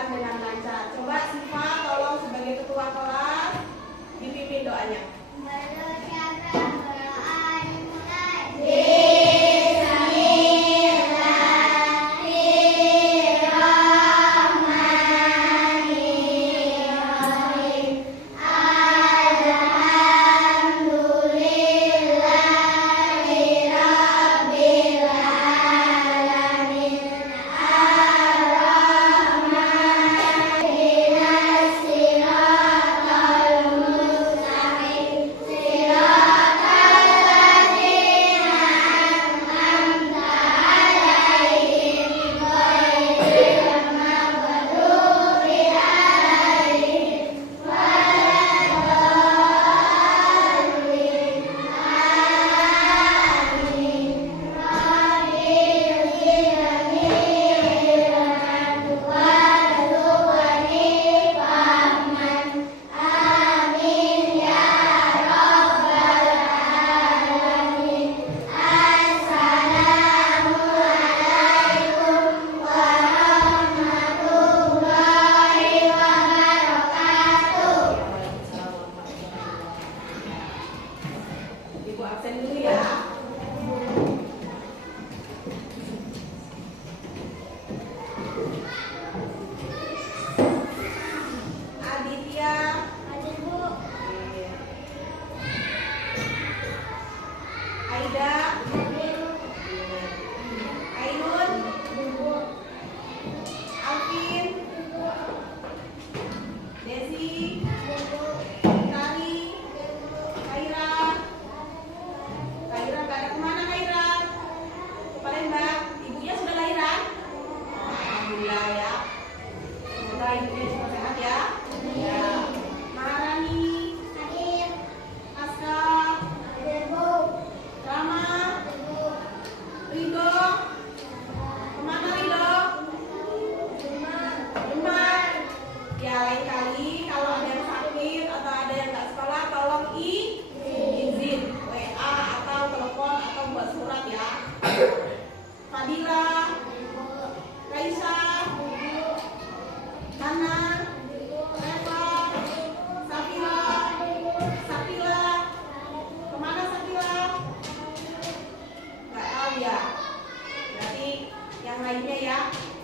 berjalan dengan lancar. Coba Siva tolong sebagai ketua kelas dipimpin doanya. Ibu absen dulu ya. Aditya. Hadir, Bu. Aida. Hadir. Ainun. Bu. Alvin. Bu. Desi. Bu. Tari. Kaira. Kaira pada kemana Kaira? Palembang. Ibunya sudah lahiran? Alhamdulillah ya. Semoga ibunya semua sehat ya. Ya. Maharani. Hadir. Aska. Hadir, Bu. Rama. Hadir, Bu. Ridho. Kemana Ridho? Demam. Ya lain kali kalau ada yang sakit atau ada yang nggak sekolah tolong izin WA atau telepon atau buat surat ya. Fadila, Raisa, Hana, Reva, Safila, kemana Safila? Nggak tahu ya. Berarti yang lainnya ya,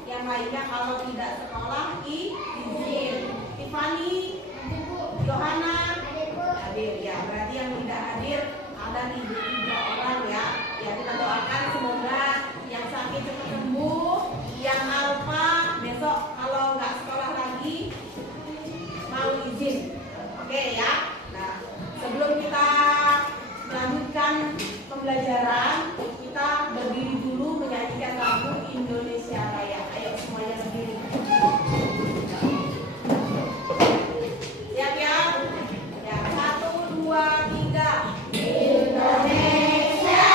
yang lainnya kalau tidak sekolah izin. Tiffany, Johanna, hadir ya. Berarti yang tidak hadir ada 3 orang ya. Ya kita doakan semoga yang sakit cepat sembuh, yang alfa besok kalau nggak sekolah lagi mau izin. Oke ya. Nah sebelum kita melanjutkan pembelajaran, kita berdiri dulu menyanyikan lagu Indonesia Raya. Ayo semuanya berdiri. Siap ya? Ya 1, 2, 3. Indonesia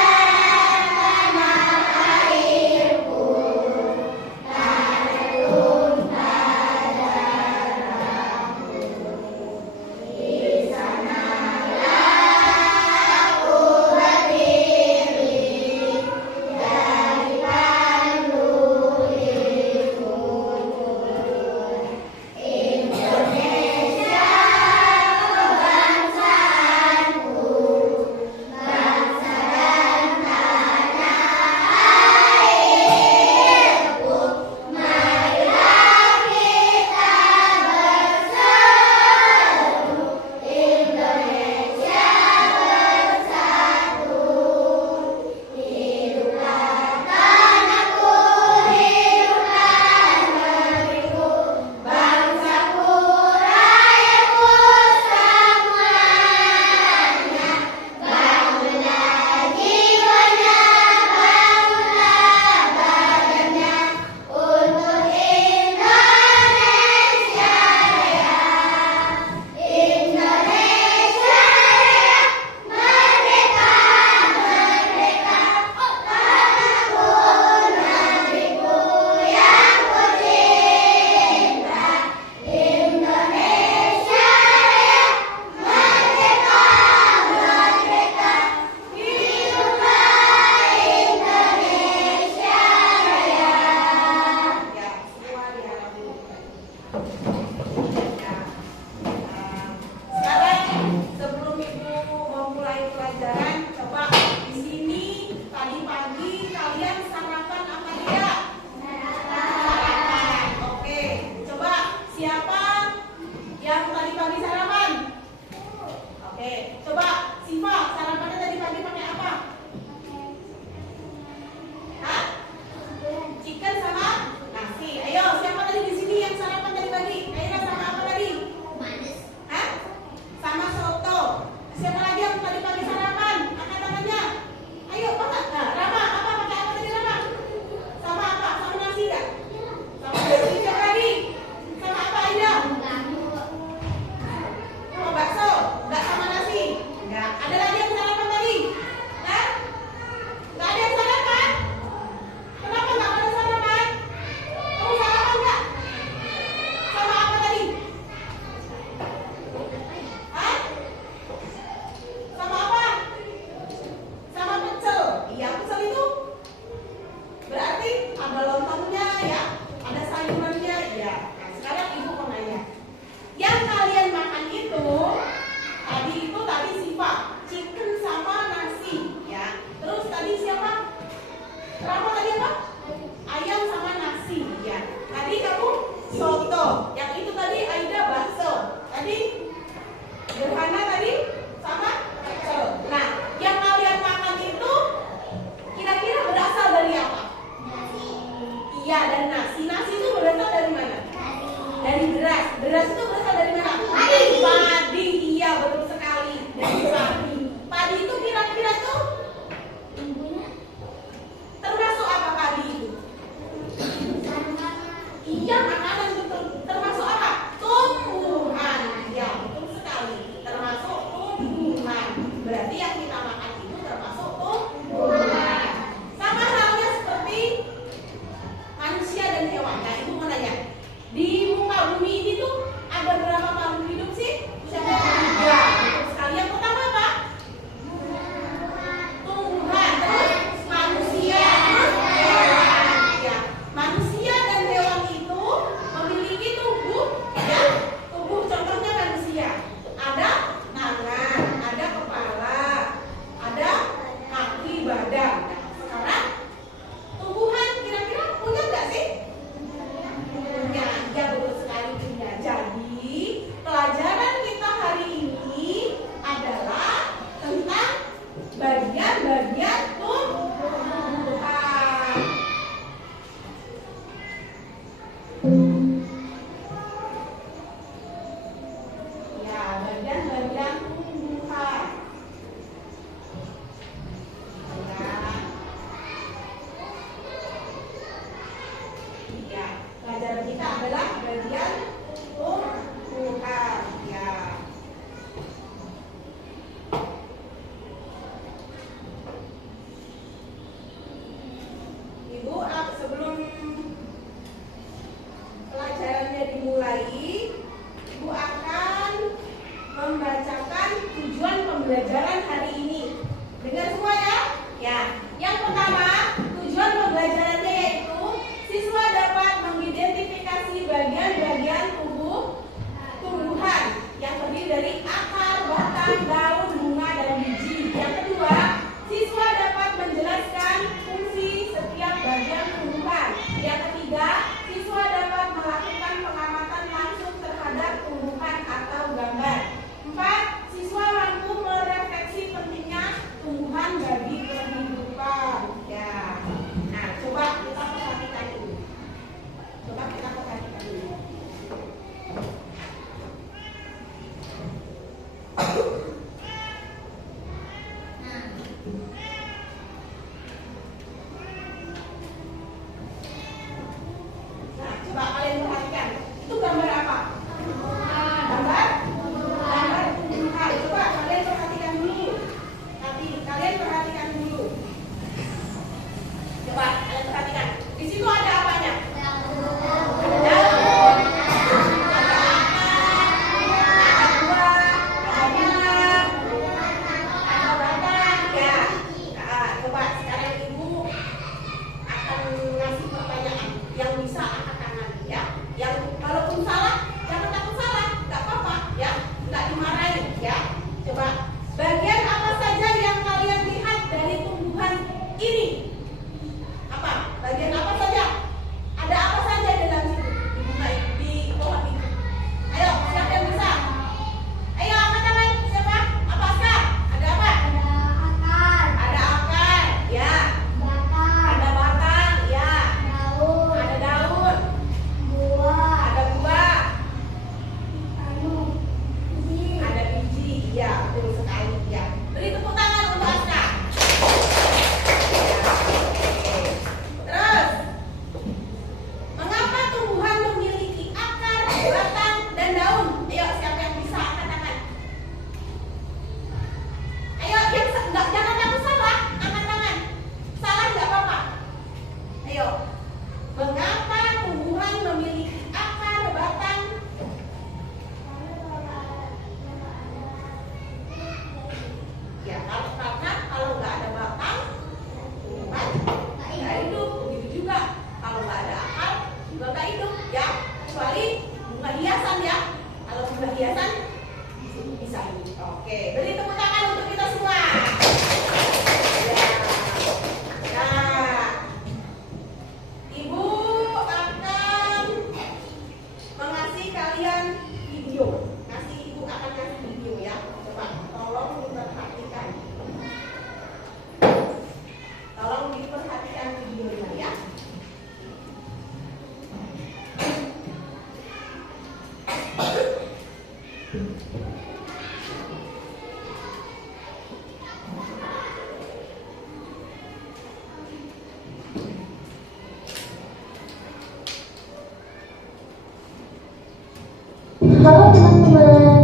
Terampau tadi apa? Ayam sama nasi. Ya. Tadi kamu soto. Yang itu tadi Aida bakso. Tadi Gerhana tadi sama pecel. Nah, yang kalian makan itu kira-kira berasal dari apa? Iya, dari nasi. Nasi itu berasal dari mana? Dari beras. Beras itu berasal dari mana? Padi. Iya, betul sekali. Dari padi. Padi itu kira-kira tuh termasuk apa padi itu? Halo teman-teman,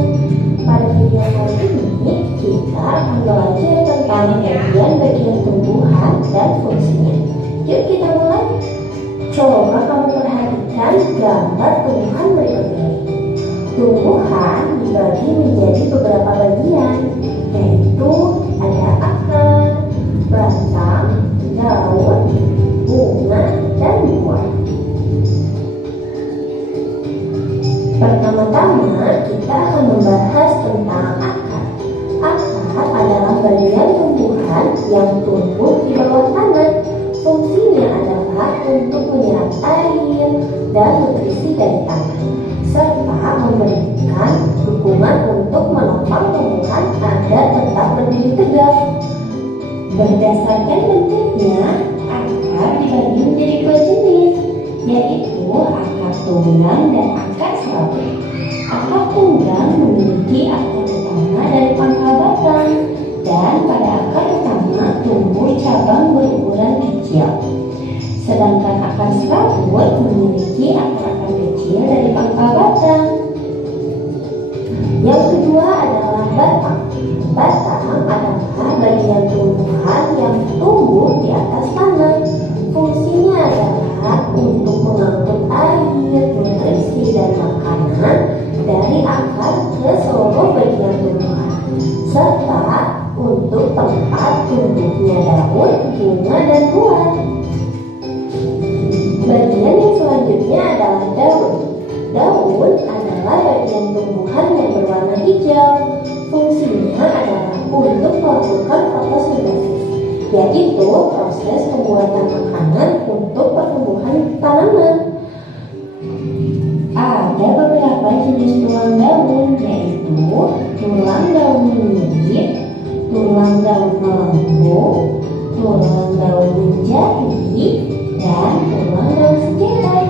pada video kali ini kita akan belajar tentang bagian-bagian tumbuhan dan fungsinya. Yuk kita mulai. Coba kamu perhatikan gambar tumbuhan berikut ini. Tumbuhan dibagi menjadi beberapa bagian, yaitu ada akar, batang, daun, bunga, dan buah. Pertama-tama kita akan membahas tentang akar. Akar adalah bagian tumbuhan yang tumbuh di bawah tanah. Fungsinya adalah untuk menyerap air dan nutrisi dari tanah, serta memberikan dukungan untuk menopang tumbuhan agar tetap berdiri tegak. Berdasarkan bentuknya, akar dibagi menjadi dua jenis, yaitu akar tunggang dan akar serabut. Akar tunggang memiliki akar utama dari pangkal batang, dan pada akar utama tumbuh cabang berukuran kecil. Sedangkan akar serabut memiliki akar-akar kecil dari pangkal batang. Yang kedua adalah batang. Batang adalah bagian tumbuhan yang tumbuh di atas tanah. Fungsinya adalah untuk mengangkut air, nutrisi, dan makanan dari akar ke seluruh bagian tumbuhan, serta untuk tempat tumbuhnya daun, bunga, dan buah. Bagian yang selanjutnya adalah daun. Daun adalah bagian tumbuhan yang berwarna hijau. Fungsinya adalah untuk melakukan fotosintesis, yaitu proses pembuatan makanan untuk pertumbuhan tanaman. Ada beberapa jenis tulang daun, yaitu tulang daun menyirip, tulang daun melengkung, tulang daun menjadi, dan tulang daun sekedar.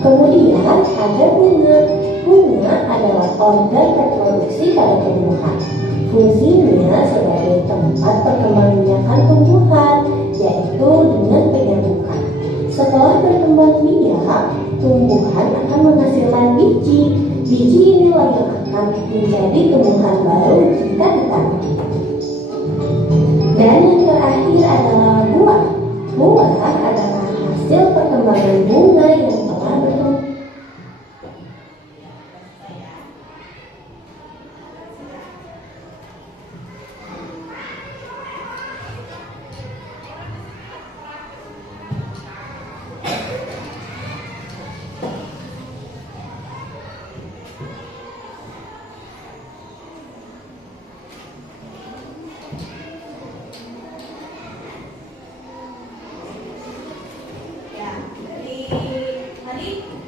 Kemudian ada bunga. Bunga adalah organ reproduksi pada tumbuhan. Fungsinya sebagai tempat perkembangbiakan tumbuhan, yaitu dengan penyerbukan. Setelah berkembang biak, tumbuhan akan menghasilkan biji. Biji inilah yang akan menjadi tumbuhan baru jika ditanam. Dan yang terakhir adalah buah. Buah adalah hasil perkembangan bunga yang telah bertumbuh.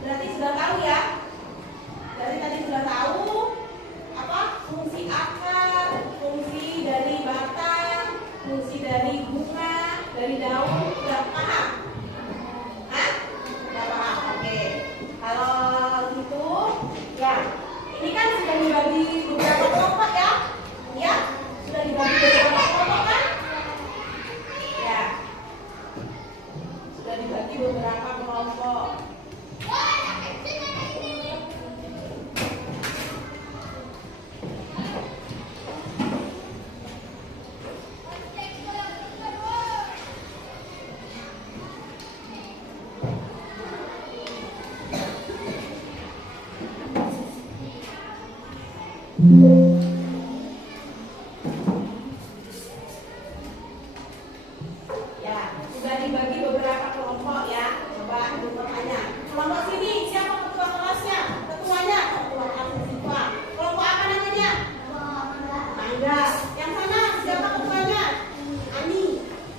Berarti sudah tahu ya. Dari tadi sudah tahu apa fungsi akar, fungsi dari batang, fungsi dari bunga, dari daun. Sudah paham? Hah? Sudah paham. Oke. Kalau gitu, ya ini kan sudah dibagi beberapa kelompok ya. Ya, sudah dibagi beberapa kelompok kan? Ya, sudah dibagi beberapa kelompok. Ya, sudah dibagi beberapa kelompok ya. Coba ibu bertanya. Kelompok sini siapa ketua kelasnya? Ketuanya, ketua kelas siswa. Kelompok apa namanya? Mangga. Yang sana siapa ketuanya? Ani.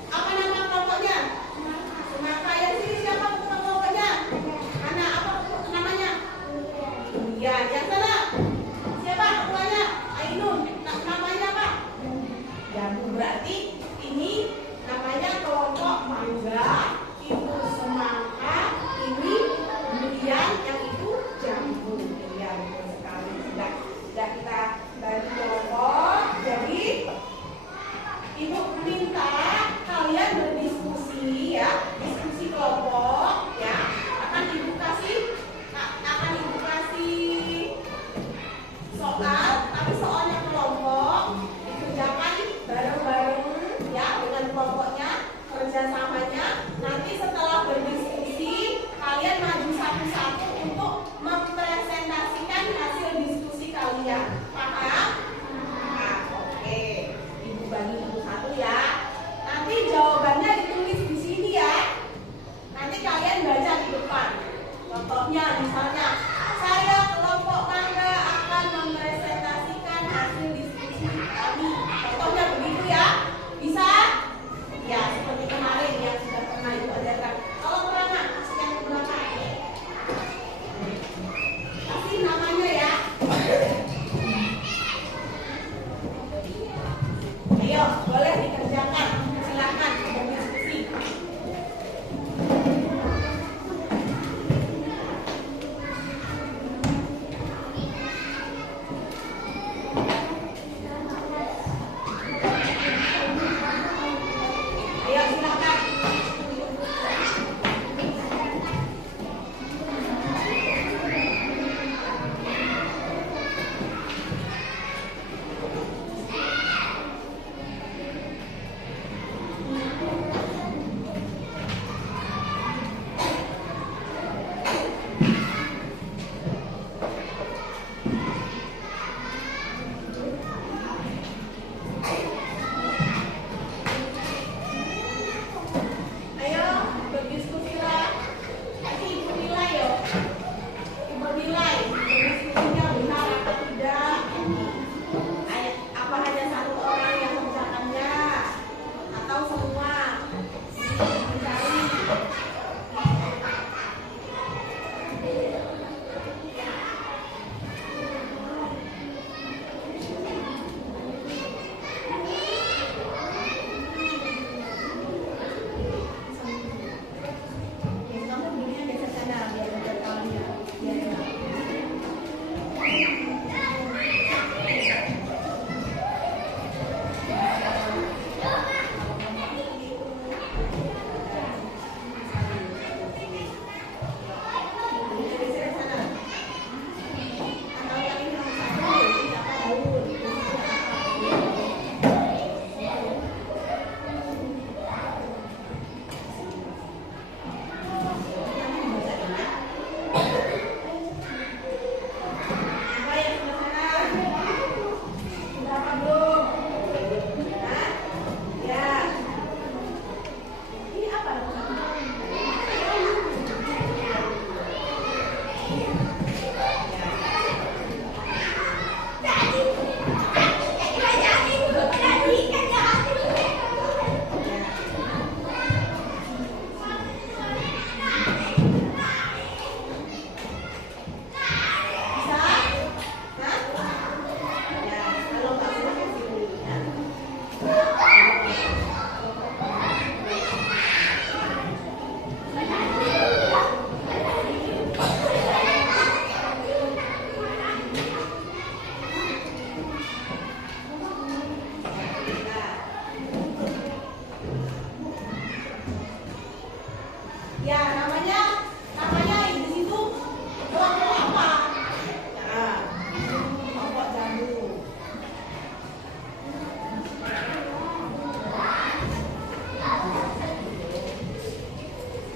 Apa nama kelompoknya? Semangka. Yang sini siapa ketua kelompoknya? Ana. Apa namanya? Ya, yang sana siapa ketuanya? Ainun. Namanya apa? Jamu. Berarti ini namanya kelompok mangga, itu semangka, ini durian, yang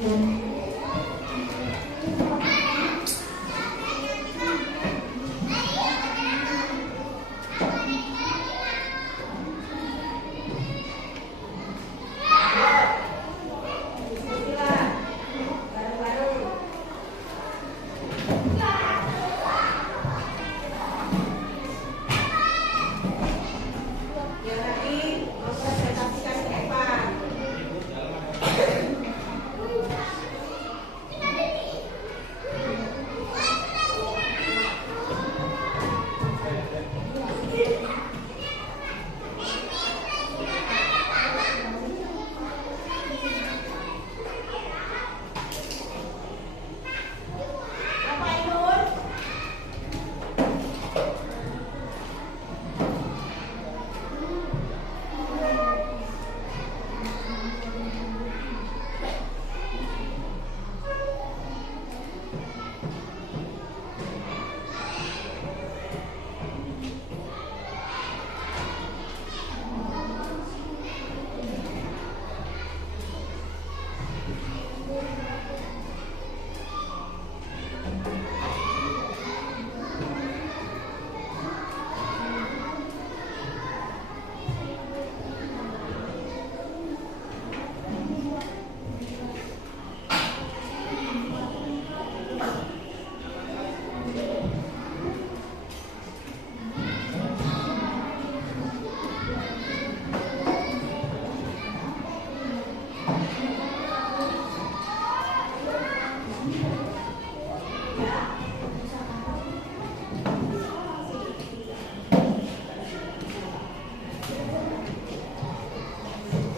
Bismillah. Bareng-bareng. Ya nanti presentasikan ke depan. Apa Ainun?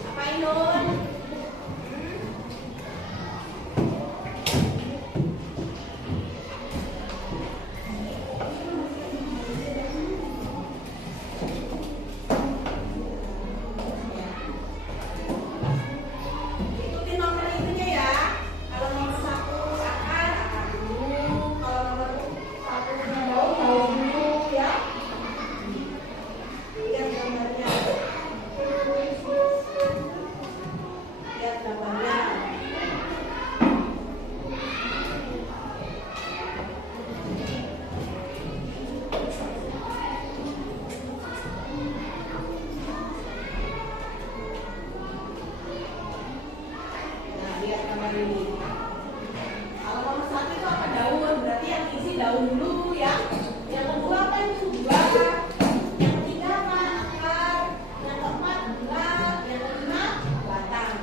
Apa Ainun? Ikutin nomor itunya ya. Kalau nomor 1 akar dulu. Kalau nomor 1 jauh dulu ya. Lihat gambarnya. Lihat gambarnya. Nah, lihat gambar ini. Kalau nomor 1 itu apa? Daun. Berarti yang isi daun dulu ya. Yang kedua apa itu? Buah. Yang ketiga apa? Akar. Yang keempat buah. Yang kelima batang.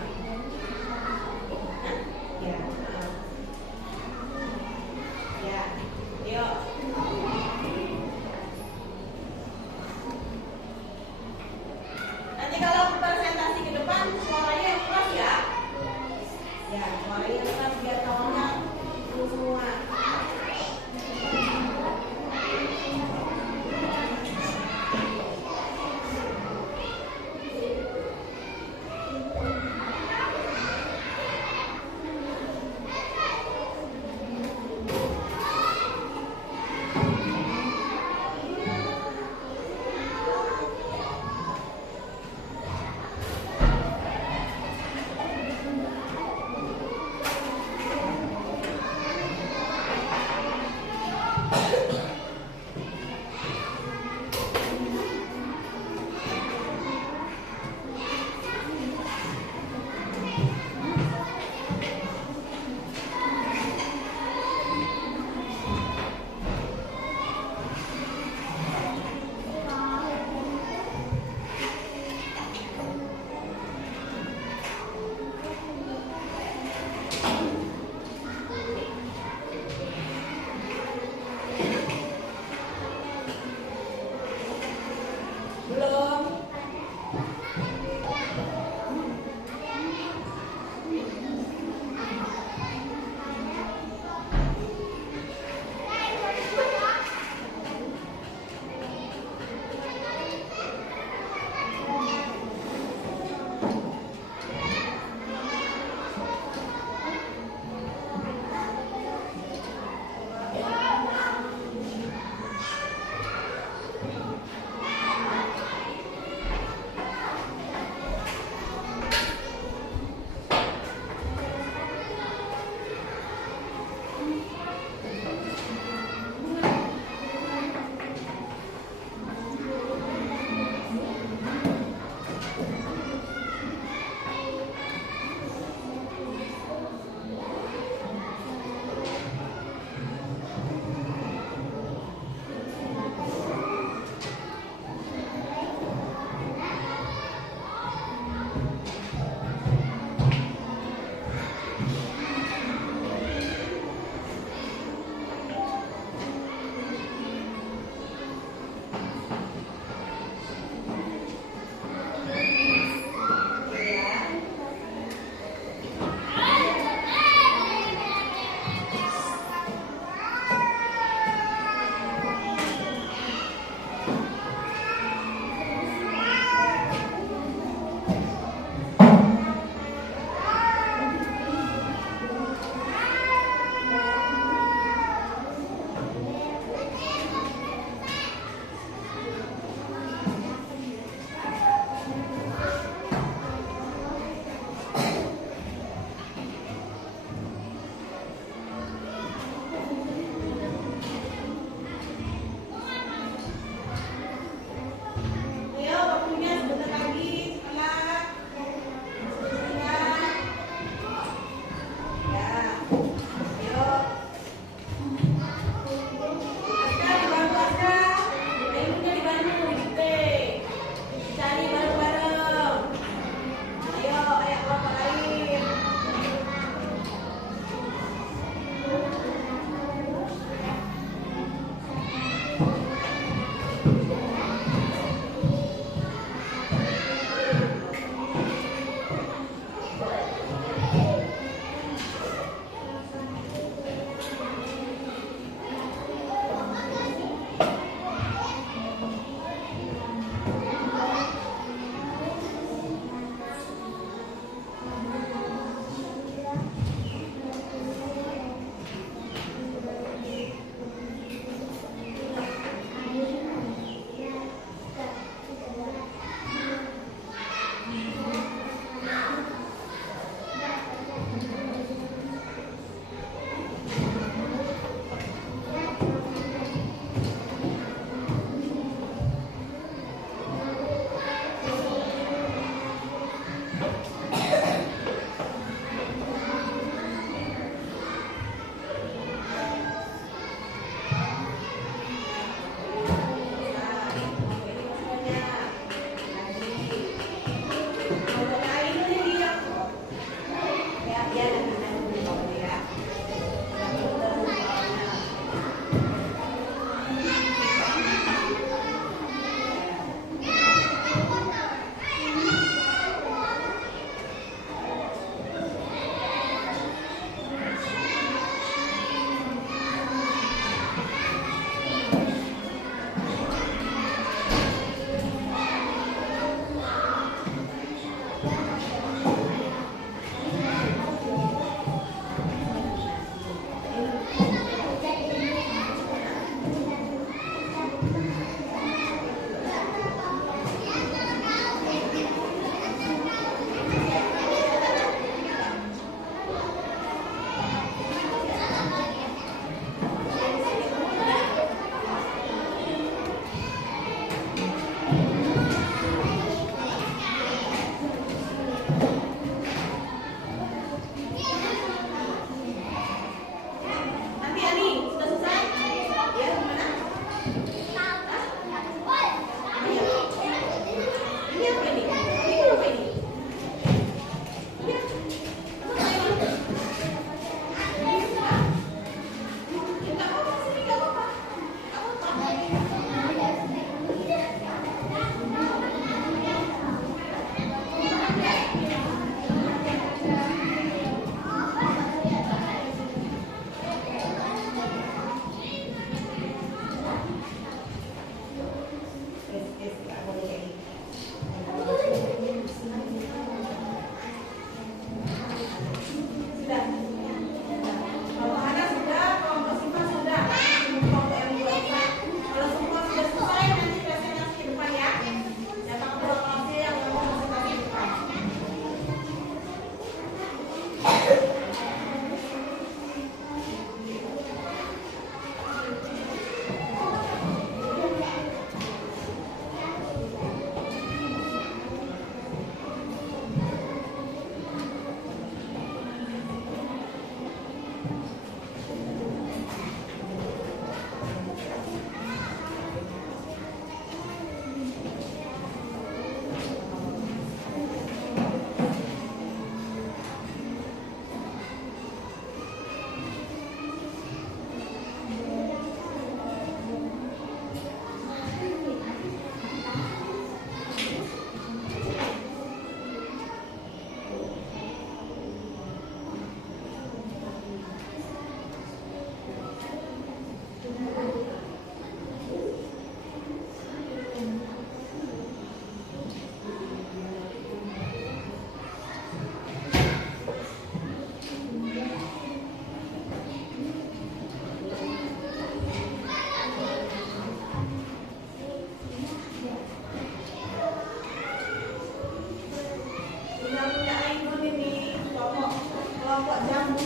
kelompok jambu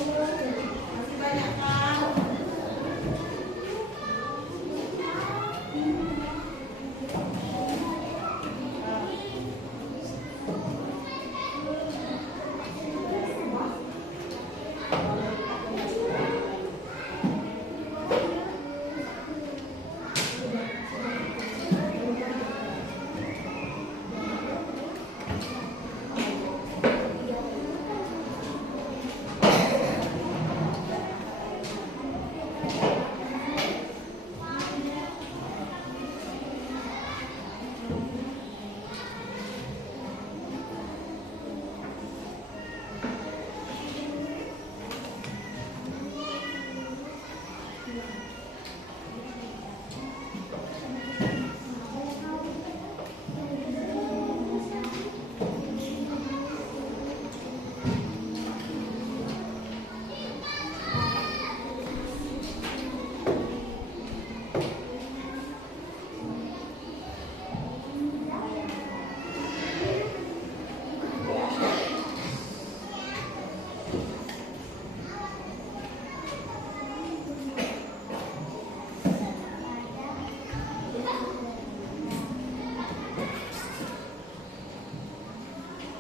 masih banyak kan?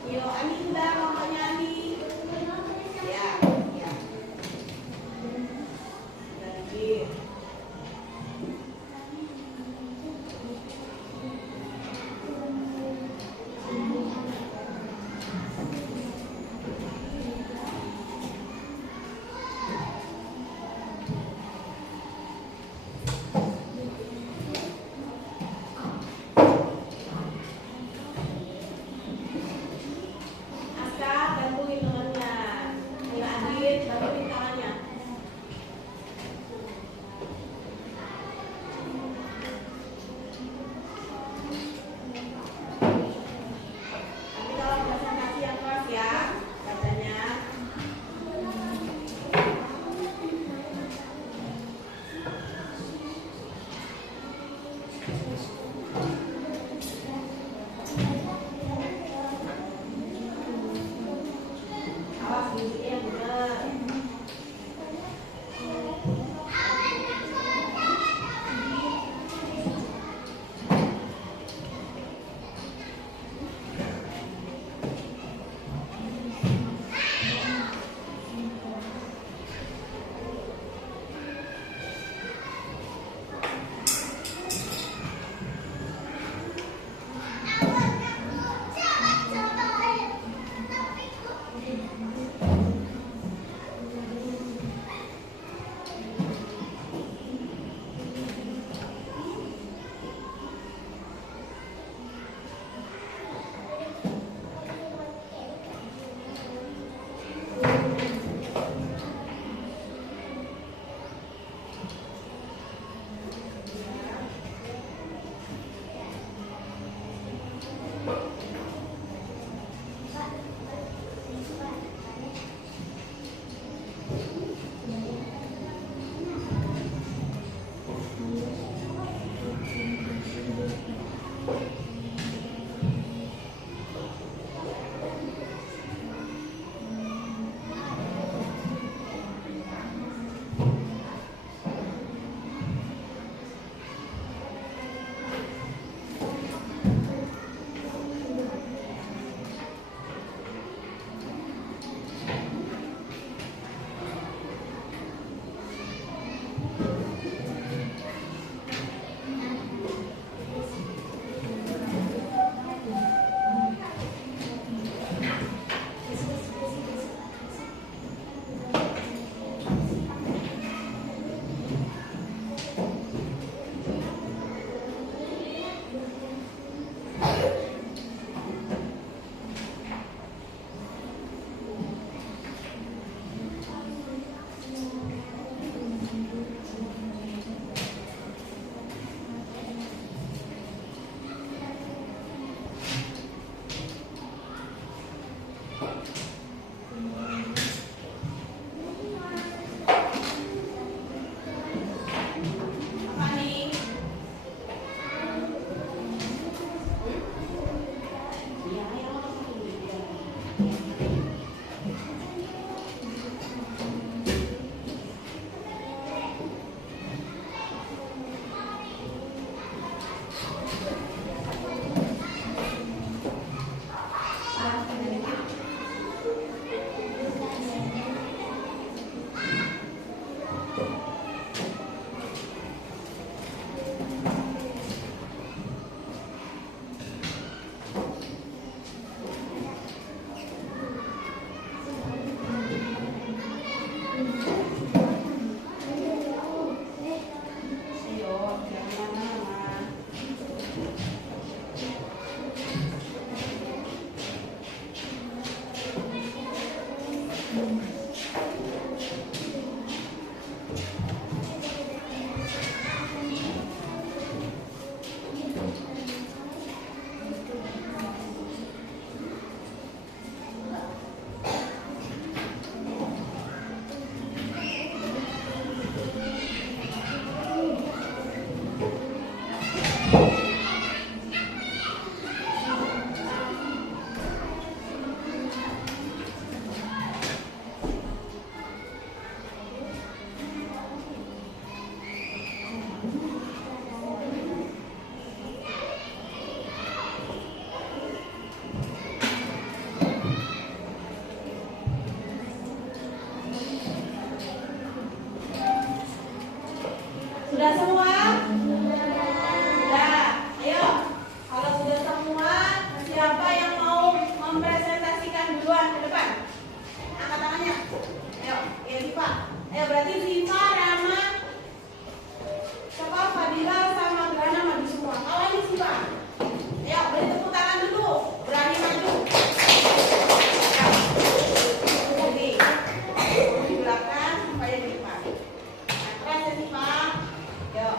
Yo, Aninda, mamanya Ani. Ya, ya. Lagi. Aska, bantuin temannya. Ayo Adit, bantuin tangannya. Tapi kalau presentasi yang keras ya, bacanya. Awas giginya yang bener. Sudah semua? Sudah. Ayo, kalau sudah semua, siapa yang mau mempresentasikan duluan ke depan? Angkat tangannya. Ayo, ya Siva. Ayo, berarti Siva, Rama, siapa? Fadila sama Grana maju semua. Kalau ini Siva. Ayo, beri tepuk tangan dulu. Berani maju. Jadi, di belakang, supaya di depan. Nah, keras ya Siva. Yuk.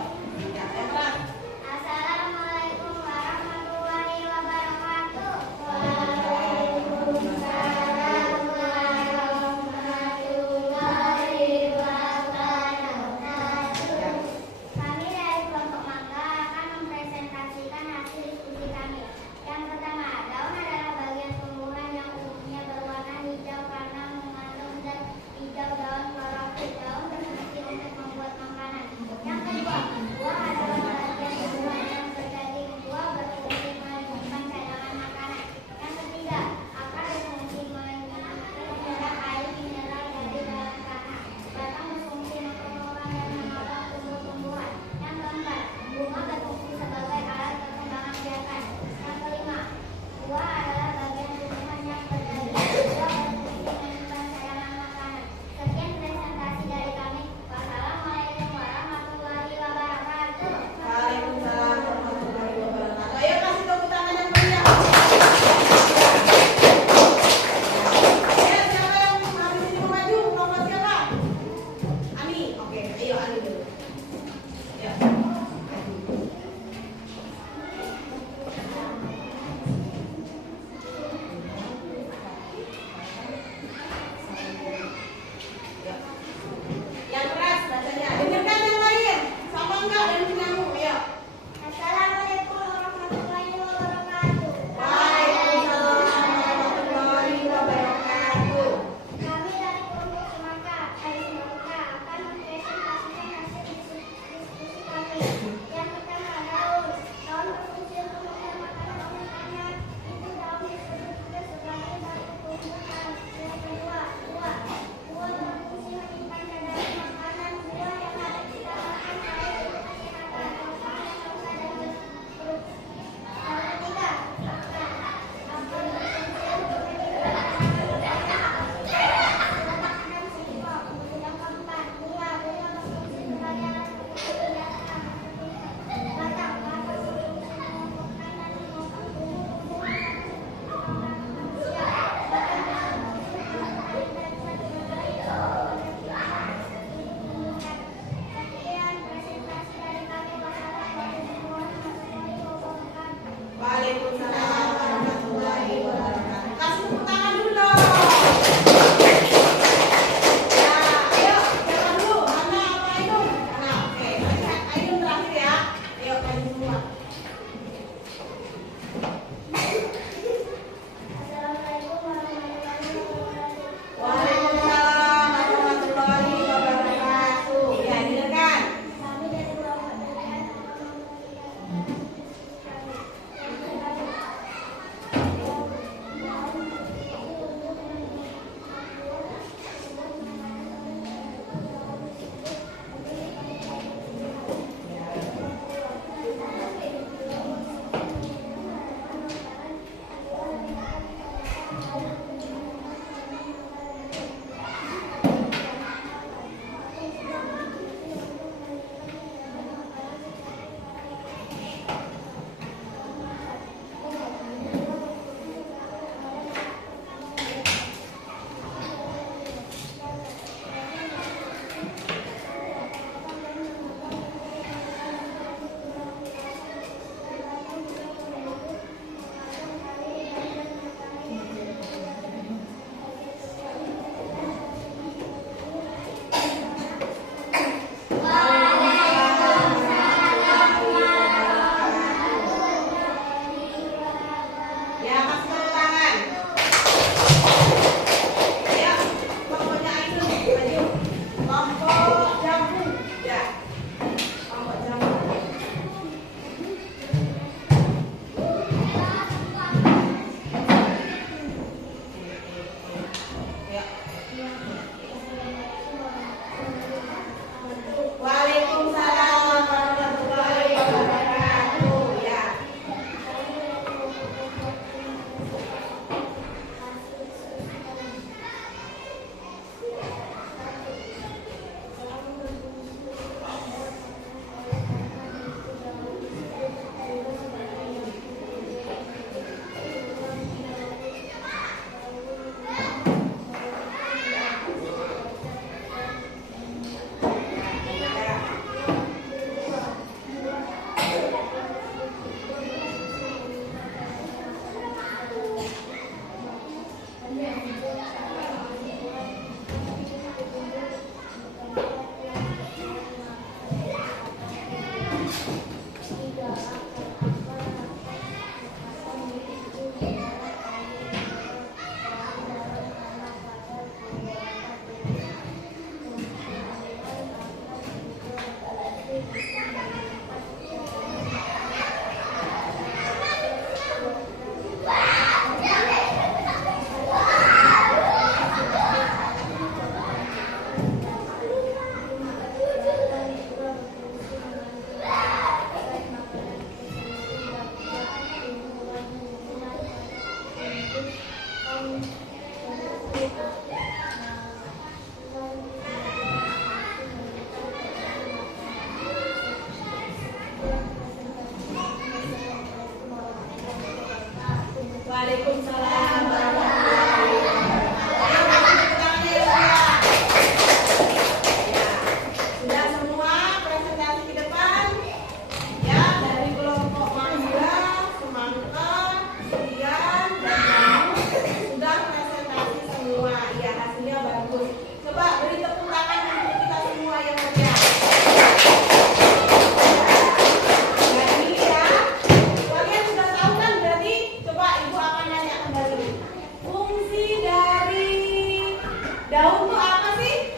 Daun tuh apa sih?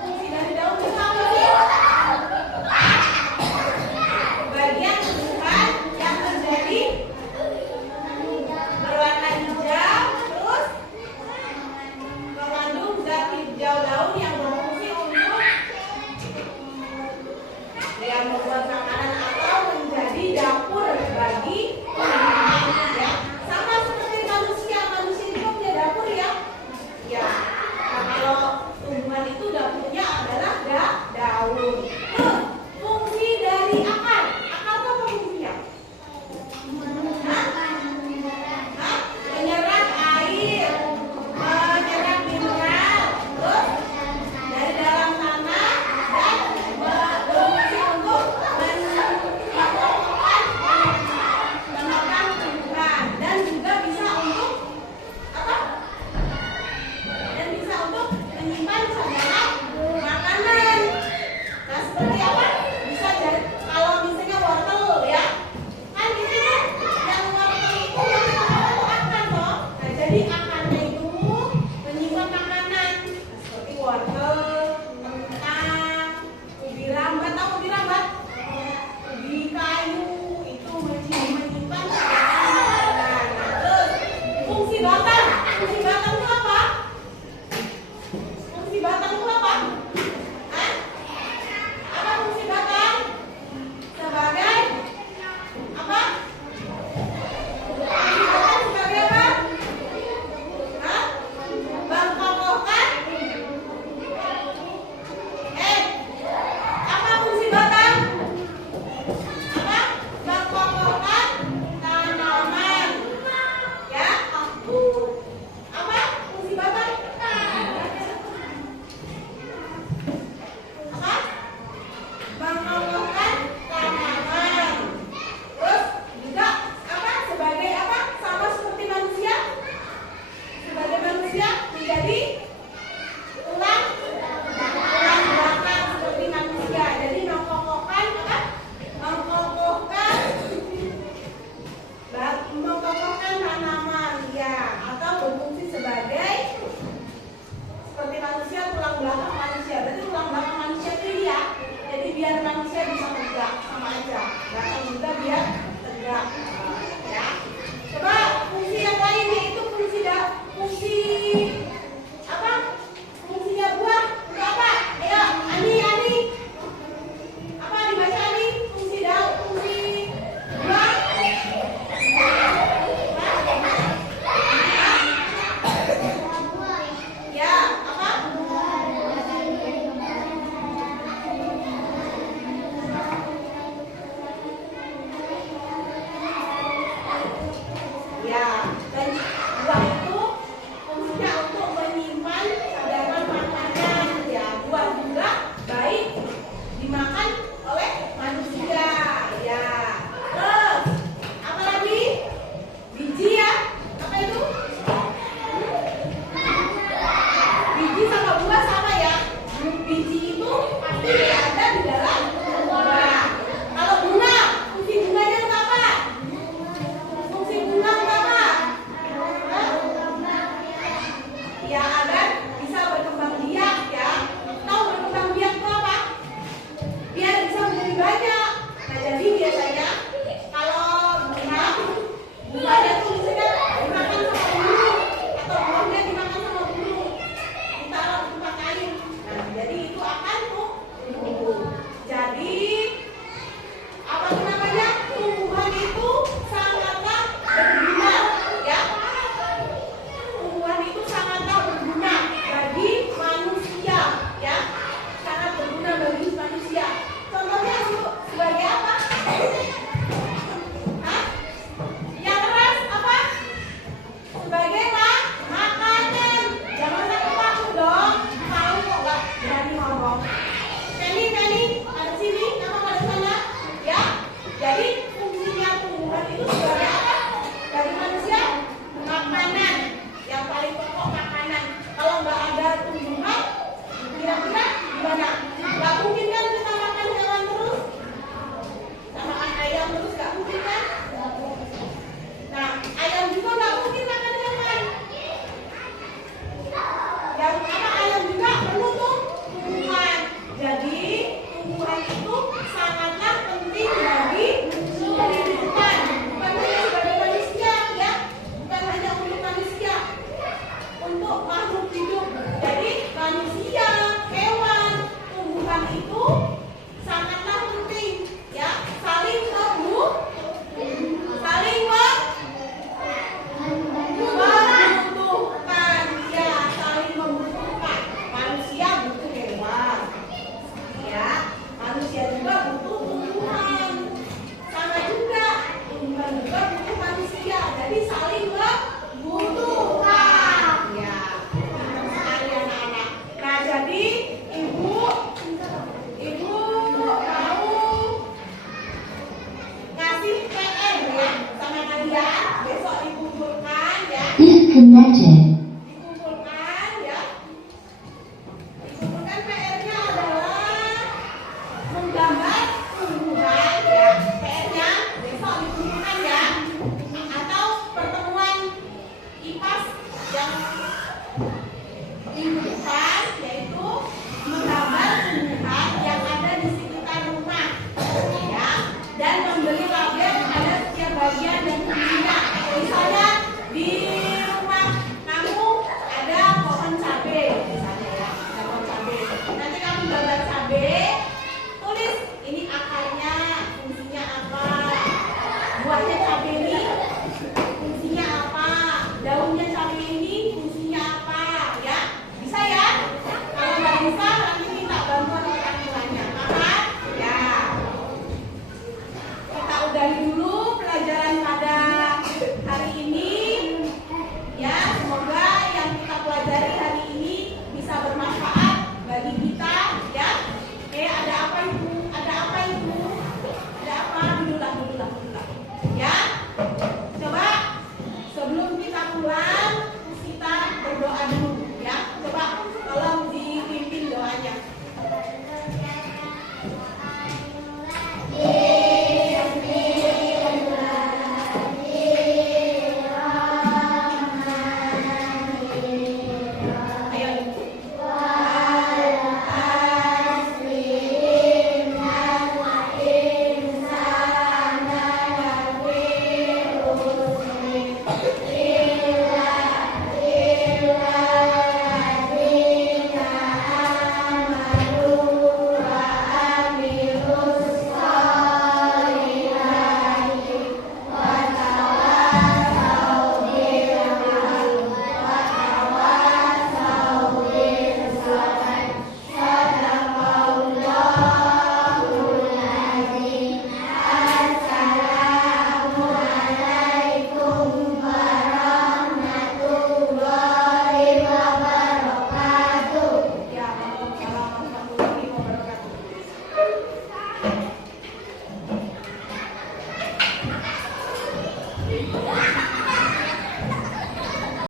Fungsi dari daun itu apa sih? Bagian tumbuhan yang terjadi berwarna hijau, terus mengandung zat hijau daun yang berfungsi untuk yang membuat makanan atau menjadi dapur bagi tumbuhan, ya. Sama seperti manusia itu punya dapur, ya. Ya. Nah, kalau tumbuhan itu dapurnya adalah daun. Terus fungsi dari akar itu apa fungsinya? Hah? Menyerap air, menyerap mineral, terus dari dalam tanah, dan berfungsi untuk menanamkan tumbuhan, dan juga bisa untuk apa? Dan bisa untuk menyimpan cadangan makanan. Nah, seperti apa? Bisa jadi kalau misalnya wortel, ya. Kan ini kan yang wortel itu akan toh. Nah, jadi akarnya itu menyimpan makanan. Nah, seperti wortel, kentang, ubi rambat. Tahu ubi rambat? Ubi kayu itu menyimpan makanan. Nah, terus fungsi batang. Fungsi batang itu apa? Fungsi batang itu apa? Hah? Apa fungsi batang? Sebagai apa? Fungsi batang sebagai apa? Hah? Mengkokohkan? Apa fungsi batang? Apa? Mengkokohkan tanaman. Ya? Apa fungsi batang? Apa? Mengokohkan tanaman. Terus juga apa? Sebagai apa? Sama seperti manusia. Sebagai manusia menjadi tulang belakang seperti manusia. Jadi mengokohkan apa? Mengokohkan tanaman, ya, atau berfungsi sebagai seperti manusia, tulang belakang manusia. Berarti tulang belakang manusia itu dia. Jadi biar manusia bisa tegak, sama aja. Belakang juga biar tegak, ya. Coba fungsi yang lain yaitu fungsi apa? Fungsinya buah untuk apa? Ayo, Ani. Apa dibaca Ani? Fungsi daun, fungsi buah. Ya, apa? Ya, dan buah itu fungsinya untuk menyimpan cadangan makanan. Ya, buah juga baik dimakan oleh manusia. Ya, terus apa lagi? Biji, ya. Apa itu? Biji sama buah sama, ya. Biji itu pasti ada di dalam buah. Kalau bunga, fungsi bunganya itu apa? Fungsi bunga itu apa? Hah? Ya, agar bisa berkembang biak, ya. Tahu berkembang biak itu apa? Biar bisa menjadi banyak. Nah, jadi biasanya kalau bunganya tuh misalnya dimakan sama burung, atau buahnya dimakan sama burung, ditaruh di tempat lain. Nah, jadi itu akan tumbuh. Jadi apa tuh namanya? Tumbuhan itu sangatlah berguna, ya. Tumbuhan itu sangatlah berguna Ada